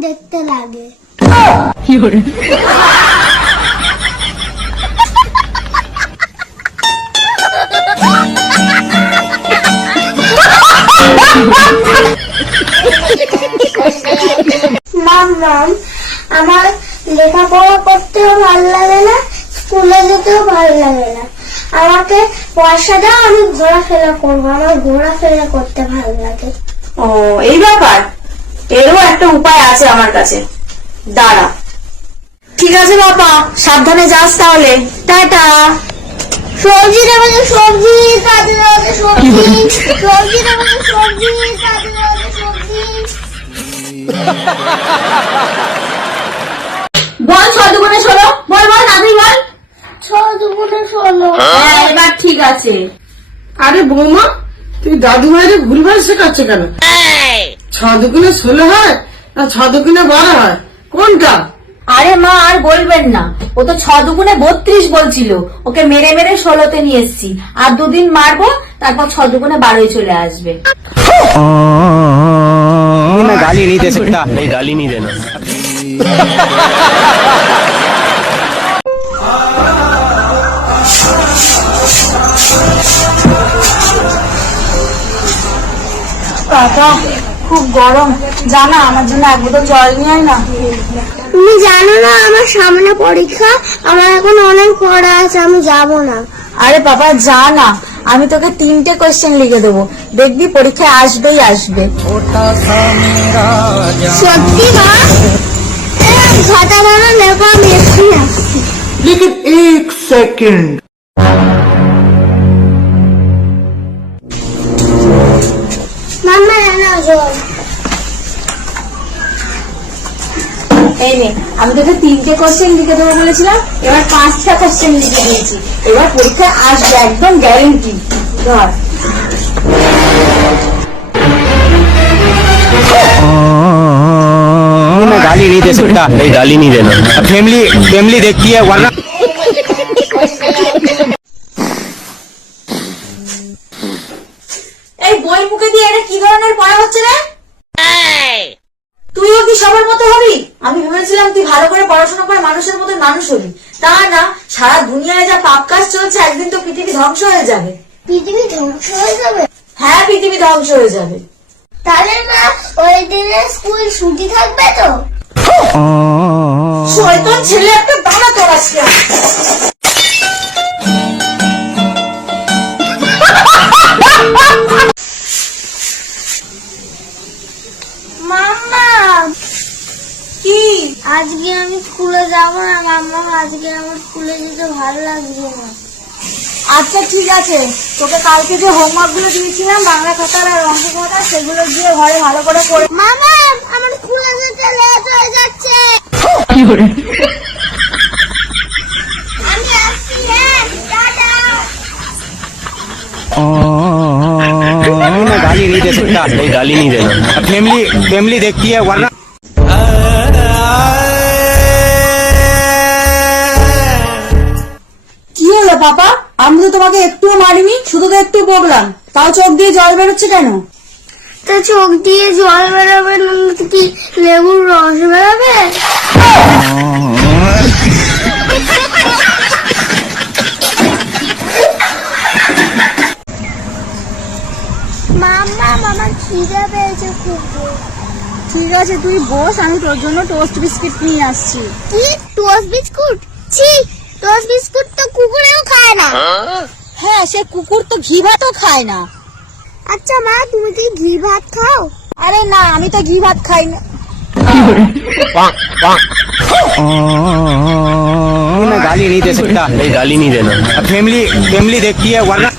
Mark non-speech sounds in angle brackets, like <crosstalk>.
দেখতে লাগে। মাম মাম আমার লেখাপড়া করতেও ভালো লাগে না স্কুলে যেতেও ভালো লাগে না। আমাকে পয়সা দাও আমি ঘোরাফেরা করব আমার ঘোরাফেরা করতে ভালো লাগে। ও এই ব্যাপার? এরও একটা উপায় আছে আমার কাছে। দাঁড়া। ঠিক আছে বাবা সাবধানে যাস তাহলে। টাটা। সবজি দেবো সবজি কাজে দেবো সবজি। সবজি দেবো সবজি কাজে দেবো সবজি। বল ছ দুগুণে ষোলো। বল বল তাড়াতাড়ি বল। ছ দুগুণে ষোলো। হ্যাঁ এবার ঠিক আছে। আরে বৌমা তুমি দাদু তুই ভুল ভুলভাল শেখাচ্ছ কেন? ছ দুগুণে ষোলো হয় না ছ দুগুণে বারো হয়? কোনটা? আরে মা আর বলবেন না। ও তো ছদুগুনে বত্রিশ বলছিল। ওকে মেরে মেরে ষোলোতে নিয়ে এসছি। আর দুদিন মারবো তারপর ছদুগুনে বারোই চলে আসবে। গালি নিতে <laughs> গালি নিতে না। <laughs> খুব গরম। জানা আমার জন্য না। তুমি জানো না আমার সামনে পরীক্ষা আমার এখন অনেক পড়া আছে আমি যাব না। আরে বাবা যা না। আমি তোকে তিনটে কোয়েশ্চেন লিখে দেবো। দেখবি পরীক্ষায় আসবেই আসবে। সত্যি এক সেকেন্ড এই নে আমি তোকে তিনটে কোশ্চেন লিখে দেবো বলেছিলাম এবার পাঁচটা কোশ্চেন লিখে দিয়েছি এবার পরীক্ষায় আসবে একদম গ্যারেন্টি ধর मैं गाली नहीं दे सकता नहीं गाली नहीं देना फैमिली फैमिली देखती है वरना এই বই মুখে দিয়ে এটা কি ধরনের পড়া হচ্ছে রে তুইও কি সবার মতো হবি? আমি ভেবেছিলাম তুই ভালো করে পড়াশোনা করে মানুষের মতো মানুষ হবি। তা না সারা দুনিয়ায় যা পাপ কাজ চলছে একদিন তো পৃথিবী ধ্বংস হয়ে যাবে। পৃথিবী ধ্বংস হয়ে যাবে? হ্যাঁ পৃথিবী ধ্বংস হয়ে যাবে। তাহলে মা ওই দিনে স্কুল ছুটি থাকবে তো? শয়তান ছেলে একটা দানা তোর আজকে। আজকে আমি স্কুলে যাব না মাম্মা আজকে আমার স্কুলে যেতে ভালো লাগছে না আচ্ছা ঠিক আছে তোকে কালকে যে হোমওয়ার্ক গুলো দিয়েছিলাম বাংলা খাতার আর অঙ্ক খাতা সেগুলো দিয়ে ঘরে ভালো করে করে মামা আমার স্কুলে যেতে লেট হয়ে যাচ্ছে আমি আসছি হ্যাঁ টাটা मैं गाली नहीं दे सकता नहीं गाली नहीं देना फैमिली फैमिली देखती है वरना পাপা আমি তো তোমাকে একটুও মারিনি শুধু তো একটু বকলাম। তাও চোখ দিয়ে জল বেরোচ্ছে কেন? তো চোখ দিয়ে জল বেরোবে না কি লেবুর রস বেরোবে? মাম্মা মামা খিদে পেয়েছে খুব ঠিক আছে তুই বস আমি তোর জন্য টোস্ট বিস্কিট নিয়ে আসছি। কি? টোস্ট বিস্কুট ছি টোস্ট বিস্কুট তো কুকুরেও খায় না হ্যাঁ সে কুকুর তো ঘি ভাতও খায় না আচ্ছা মা তুমি কি ঘি ভাত খাও আরে না আমি তো ঘি ভাত খাই না मैं गाली नहीं दे सकता नहीं गाली नहीं देना फैमिली फैमिली देखती है वरना